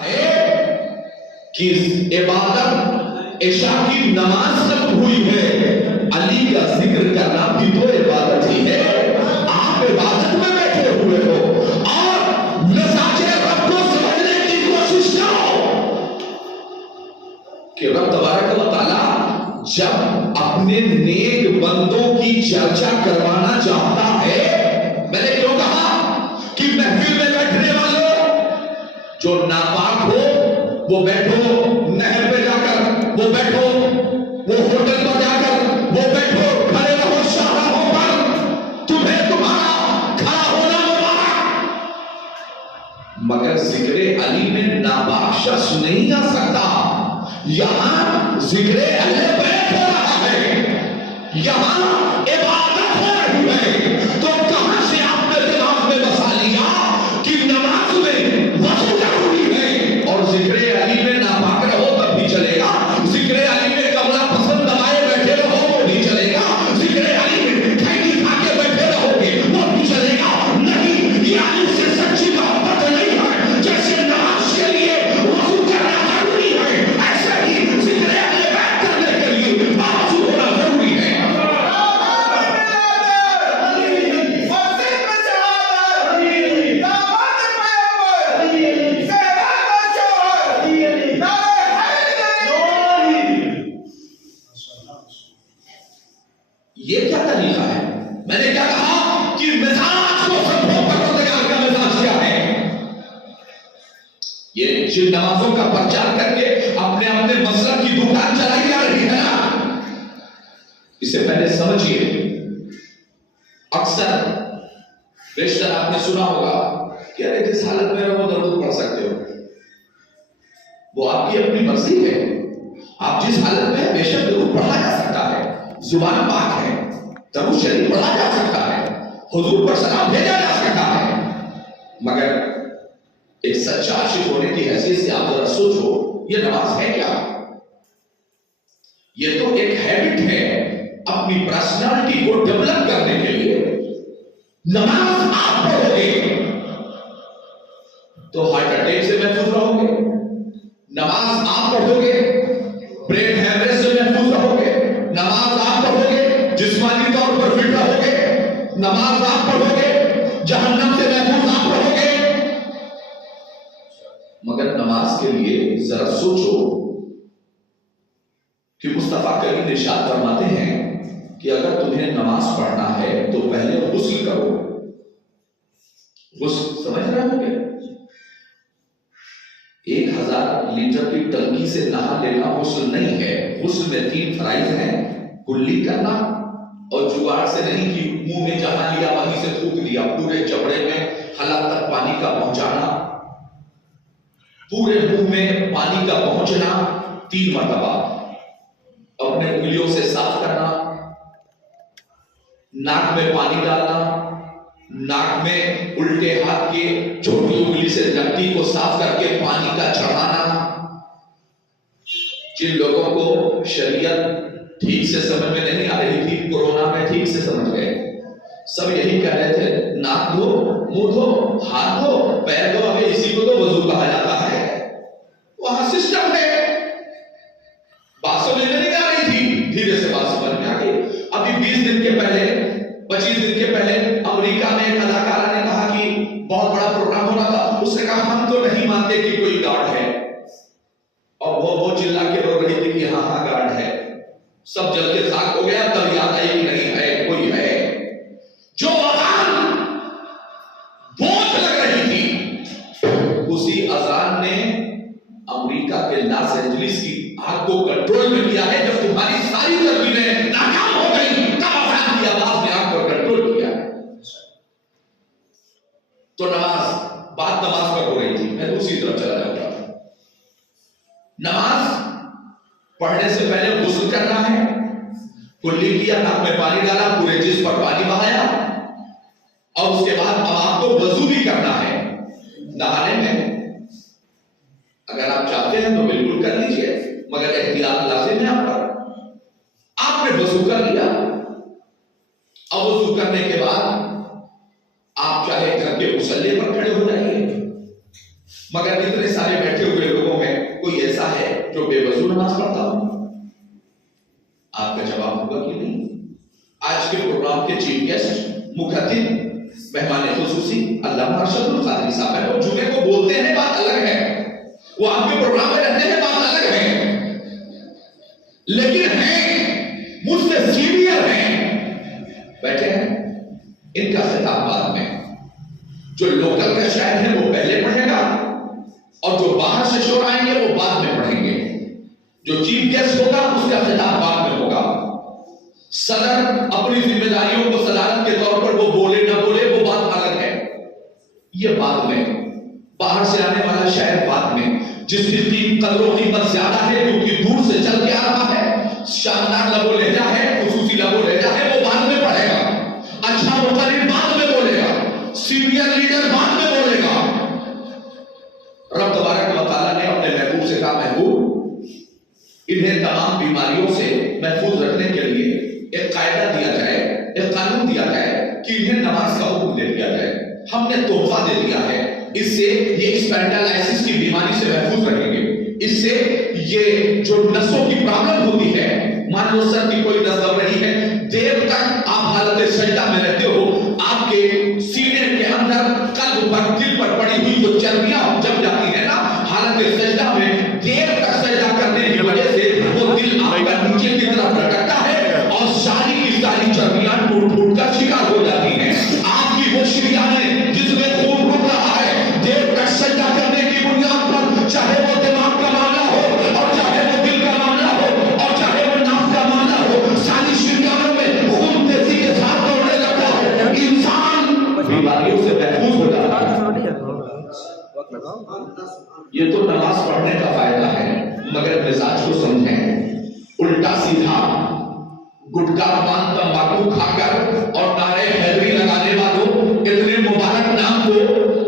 कि इबादत इशा की नमाज जब हुई है, अली का जिक्र करना भी तो इबादत ही है। आप इबादत में बैठे हुए हो और मिजाजे रब को समझने की कोशिश करो कि रब तबारक व तआला जब अपने नेक बंदों की चर्चा करवाना चाहता है। मैंने क्यों कहा कि महफिल में बैठने वालों जो नापाक हो वो बैठो नहर पे जाकर, वो बैठो वो होटल पर जाकर, वो बैठो खड़े रहो शाहराहों पर, तुम्हें तुम्हारा खड़ा होना मुबारक। मगर जिक्रे अली में नापाक शख्स नहीं आ सकता। यहां जिक्रे अहले बैत हो रहा है, यहां इबादत हो रही है। तो कहां से आपने दिमाग में बसा लिया कि नमाज में वज़ू जरूरी है और जिक्रे अली में नापाक रहो तब भी चलेगा, जिक्रे अली में कमला पसंद दबाए बैठे रहो वो भी चलेगा, जिक्रे अली में खैनी खा के बैठे रहोगे वो भी चलेगा। नहीं, ये अली से सच्ची मोहब्बत नहीं है। जैसे नमाज के लिए वज़ू करना जरूरी है, ऐसे ही जिक्रे अली बैत करने के लिए वज़ू होना जरूरी है। ये क्या तरीका है? मैंने क्या कहा कि मिजाज को समझो, परवरदिगार का मिजाज क्या है। ये जिन नमाजों का प्रचार करके अपने अपने मसलब की दुकान चलाई जा रही है ना, इसे पहले समझिए। अक्सर बेशतर आपने सुना होगा कि अरे जिस हालत में रहो दरूद पढ़ सकते हो, वो आपकी अपनी मर्जी है। आप जिस हालत में बेशक दरूद पढ़ा जा सकता है, जुबान पाक है, दरूद शरीफ पढ़ा जा सकता है, हुजूर पर सलाम भेजा जा सकता है। मगर एक सच्चा आशिक होने की हैसियत से आप जरा सोचो, ये नमाज है क्या? ये तो एक हैबिट है अपनी पर्सनालिटी को डेवलप करने के लिए। नमाज आप पढ़ोगे तो हार्ट अटैक से महफूज रहोगे, नमाज आप पढ़ोगे ब्रेन हेमरेज से महफूज रहोगे, नमाज आप पढ़ोगे जिस्मानी तौर पर फिट रहोगे, नमाज आप पढ़ोगे जहन्नम से महफूज आप रहोगे। मगर नमाज के लिए जरा सोचो कि मुस्तफा करीम इरशाद फरमाते हैं कि अगर तुम्हें नमाज पढ़ना है तो पहले गुस्ल करो। गुस्ल समझ रहे होंगे? 1000 लीटर की टंकी से नहा लेना गुस्ल नहीं है। गुस्ल में 3 फराइज हैं, कुल्ली करना और जुगाड़ से नहीं कि मुंह में जहां लिया वहीं से थूक दिया, पूरे जबड़े में हलक तक पानी का पहुंचाना, पूरे मुंह में पानी का पहुंचना 3 मरतबा, अपने उंगलियों से साफ करना, नाक में पानी डालना, नाक में उल्टे हाथ के छोटी उंगली से नकटी को साफ करके पानी का चढ़ाना। जिन लोगों को शरीयत ठीक से समझ में नहीं आ रही थी, कोरोना में ठीक से समझ गए। सब यही कह रहे थे नाक धो, मुंह धो, हाथ धो, पैर धो, अबे इसी को तो वजू कहा जाता है। वहां सिस्टम है। बात समझ में नहीं आ रही थी, धीरे से बात समझ में आ गई। अभी 20 दिन के पहले, 25 दिन के पहले अमेरिका में एक अदाकारा ने कहा कि बहुत बड़ा प्रोग्राम हो रहा था, उसने कहा हम तो नहीं मानते कि कोई गार्ड है, और वो चिल्ला के रो रही थी कि हाँ हाँ गार्ड है। सब जल के खाक हो गया, तब याद आई कि नहीं है, कोई है। जो अजान बोझ लग रही थी, उसी अजान ने अमेरिका के लॉस एंजलिस की आग को कंट्रोल में किया है। जब तुम्हारी सारी तदबीरें नाकाम हो गई, तब अजान की आवाज ने आग को कंट्रोल किया। तो बात नमाज पर हो रही थी, मैं दूसरी तरफ चला जाऊंगा। नमाज पढ़ने से पहले गुस्ल करना है, कुल्ली किया, नाक में पानी डाला, पूरे जिस्म पर पानी बहाया, और उसके बाद अब आपको वजू भी करना है। नहाने में अगर आप चाहते हैं तो बिल्कुल कर लीजिए, मगर एहतियात लाजिम है आप पर। आपने वजू कर लिया, अब वजू करने के बाद आप चाहे घर के मुसल्ले पर खड़े हो जाइए, मगर इतने सारे बैठे हुए इमाम के चीफ गेस्ट मुखतिब मेहमान खुसूसी अल्लामा अरशदुल क़ादरी साहब है। वो जुमे को बोलते हैं बात अलग है, वो आपके प्रोग्राम में रहते हैं बात अलग है, लेकिन हैं मुझसे सीनियर हैं, बैठे हैं। इनका खिताब बाद में, जो लोकल का शायर है वो पहले पढ़ेगा और जो बाहर से शोर आएंगे वो बाद में पढ़ेंगे। जो चीफ गेस्ट होगा उसका खिताब बाद में होगा। सदर अपनी जिम्मेदारियों को सदारत के तौर पर वो बोले ना बोले वो बात अलग है, ये बाद में। बाहर से आने वाला शायर बाद में, जिसकी कदरों कीमत ज्यादा है क्योंकि दूर से चल के आ रहा है, शानदार लबो लहजा है, खुसूसी लबो लहजा है, वो बाद में पढ़ेगा। अच्छा मुकर्रिर बाद में बोलेगा, सीनियर लीडर बाद में बोलेगा। रब तबारक व तआला ने अपने महबूब से कहा, महबूब इन्हें तमाम बीमारियों से महफूज रखने के लिए एक कायदा दिया जाए, एक कानून दिया जाए कि इन्हें नमाज का हुक्म दे दिया जाए। हमने तोहफा दे दिया है, इससे ये स्पेंडालाइसिस की बीमारी से महफूज रहेंगे। इससे ये जो नसों की प्रॉब्लम होती है, मान लो सर की कोई नस दब रही है, देर तक आप हालत सजदा में रहते हो, आपके सीने के अंदर कल्ब पर, दिल पर पड़ी हुई जो चर्बियां जम जाती है ना, हालत सजदा में देर तक सजदा करने की वजह से वो दिल आपका नीचे की तरफ लटकता है और सारी की सारी चर्बियां टूट टूट कर शिकार हो जाती हैं। आपकी वो शरीयाने जिसमें खून रुक रहा है, देर तक सजदा करने की बुनियाद पर, चाहे वो दिमाग का मामला हो और चाहे वो दिल का मामला हो और चाहे वो नाक का मामला हो, सारी शरीयानों में खून तेजी के साथ दौड़ने लगता है, इंसान बीमारियों से महफूज हो जाता है। ये तो नमाज पढ़ने का फायदा है, मगर मिजाज को समझें। उल्टा सीधा गुटखा पान तंबाकू खाकर और नारे हैदरी लगाने वालों, इतने मुबारक नाम को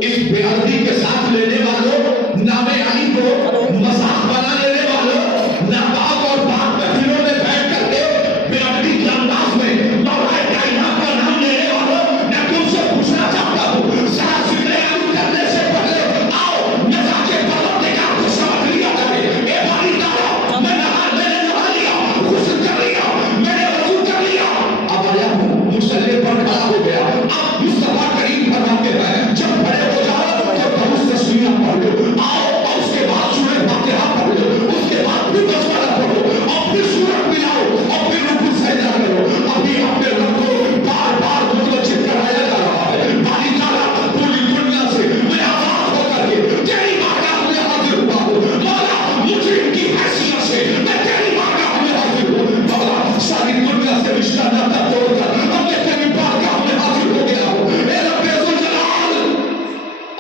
इस बेअदबी के साथ लेने वालों, नामे अली को मजाक बना लेने वालों, नापाक और पाक महफिलों में बैठ करके बेअदबी के अंदाज में मौलाए कायनात का नाम लेने वालों, मैं तुमसे पूछना चाहता हूँ, जरा जिक्र अली करने से पहले आओ मिजाजे परवरदिगार को समझ लिया जाए। ए भाई दादा, मैंने नहा लिया, गुस्ल कर लिया, मैंने वजू कर लिया, अब आया मुसल्ले पर खड़ा हो गया। अब मुस्तफा करीम फरमाते हैं, जब खड़े हो जाओ तो बहुत तस्वीरें पढ़ लो, आओ और उसके बाद सूरह फातिहा पढ़ लो, उसके बाद फिर बसमला पढ़ो और फिर सूरत मिलाओ और फिर रुकू सजदा करो। अभी अपने रब को बार-बार मुतवज्जिह कराया जा रहा है। बारी ताला पूरी दुनिया से मैं आजाद होकर के तेरी बारगाह में हाजिर हुआ हूँ। मौला, मुझे इनकी हैसियत से मैं तेरी बारगाह में हाजिर हूँ। मौला, सारी दुनिया से रिश्ता नाता तोड़कर अब मैं तेरी बारगाह में हाजिर हो गया हूँ। ए रब्बे ज़ुल जलाल,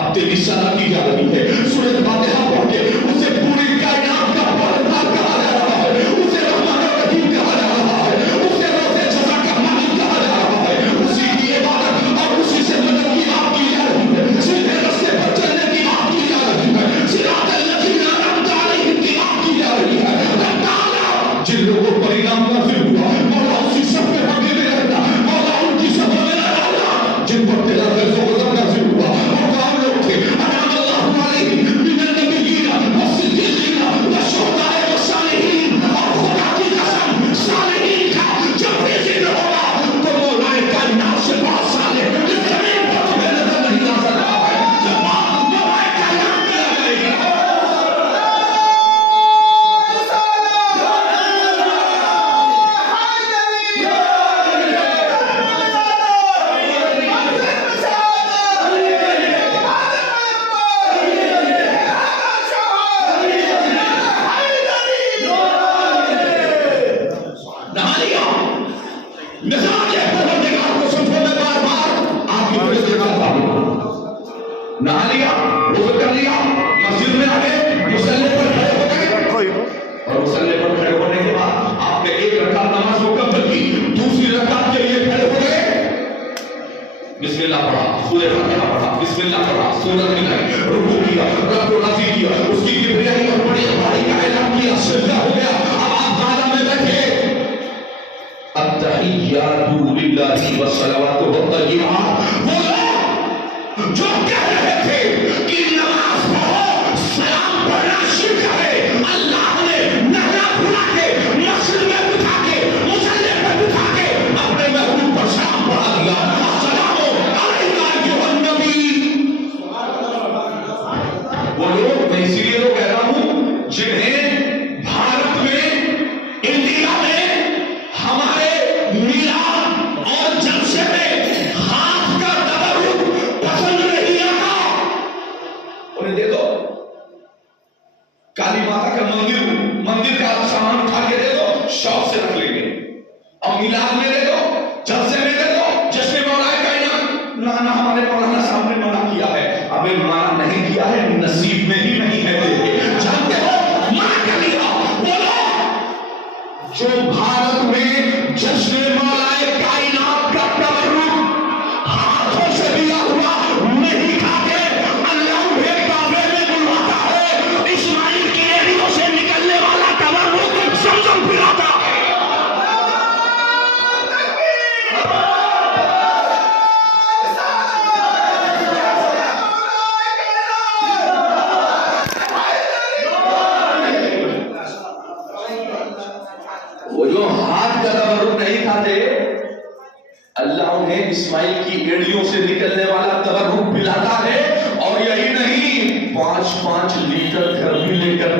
अब तेरी सलाह की जा रही है। सूरह फातिहा पढ़ के उसे पूरी कायनात का परवरदिगार कहा जा रहा है, उसे रहमान और रहीम कहा जा रहा है, उसे रोज़े जज़ा का मालिक कहा जा रहा है। उसी की इबादत और उसी से मदद की बात की जा रही है, सीधे रास्ते पर चलने की बात की जा रही है, सिरातल लज़ीना अनअमता अलैहिम की बात की जा रही है। रब ताला जिन लोगों पर इनाम नाज़िल हुआ, मौला उसी सब पे हमें भी रहना, मौला उनकी सब में न डालना जिन पर तेरा ग़ज़ब नाज़िल हुआ। और कौन लोग थे? अनअमल्लाहु अलैहिम मिनन नबिय्यीना वस्सिद्दीक़ीना वश्शुहदाए वस्सालिहीन। और खुदा की कसम, सालिहीन का जब भी जिक्र होगा तो मौलाए कायनात से बड़ा सालिह इस ज़मीन पर तुम्हें नजर नहीं आ सकता है। जब मौलाए कायनात में आ जाएगी, नहा लिया, मिजाज परवरदिगार को समझो। मैं बार-बार आपकी वजह से कहता हूं, नहा लिया, वज़ू कर लिया, मस्जिद में आ गए, मुसल्ले पर खड़े हो गए और मुसल्ले पर खड़े होने के बाद आपने एक रकात नमाज मुकम्मल की, दूसरी रकात के लिए खड़े हो गए, बिस्मिल्लाह पढ़ा, सूरह फातिहा पढ़ा, बिस्मिल्लाह पढ़ा, सूरत मिलाई, रुकू किया, रब को राज़ी किया, उसकी किबरियाई और बड़ी बड़ी का ऐलान किया, सजदा हो गया। अब आप गाना में बैठे, अत्तहिय्यातु लिल्लाहि वस्सलावातु वत्तय्यिबात, वो लोग जो कह रहे थे कि नमाज पढ़ो, सलाम पढ़ना शिर्क है, अल्लाह ने नहला फुला के, मस्जिद में बिठा के, मुसल्ले पे बिठा के अपने महबूब पर सलाम इसीलिए तो कह रहा हूं, जिन्हें भारत में, इंडिया में, हमारे मिलाद और जलसे में हाथ का तबर्रुक पसंद नहीं आता, उन्हें दे दो काली माता का मंदिर का सामान उठा के दे दो, शौक से रख लेंगे। और मिलाद में दे दो, जलसे में दे दो, जश्न मौलाए कायनात, ना हमारे मौलाना साहब ने मना किया है। अबे मना नहीं किया है, नसीब में ही नहीं है तेरे, जानते हो मना कर लिया। बोलो, जो भारत में जश्न मौलाए कायनात का तबर्रुक हाथों से दिया हुआ नहीं खाते, अल्लाह के काबे में बुलवाता है, इस्माइल की एड़ियों से निकलने वाला तबर्रुक ज़मज़म पिलाता है। वो जो हाथ का तबर्रुक नहीं खाते, अल्लाह उन्हें इस्माइल की एड़ियों से निकलने वाला तबर्रुक पिलाता है। और यही नहीं, 5-5 लीटर घर भी लेकर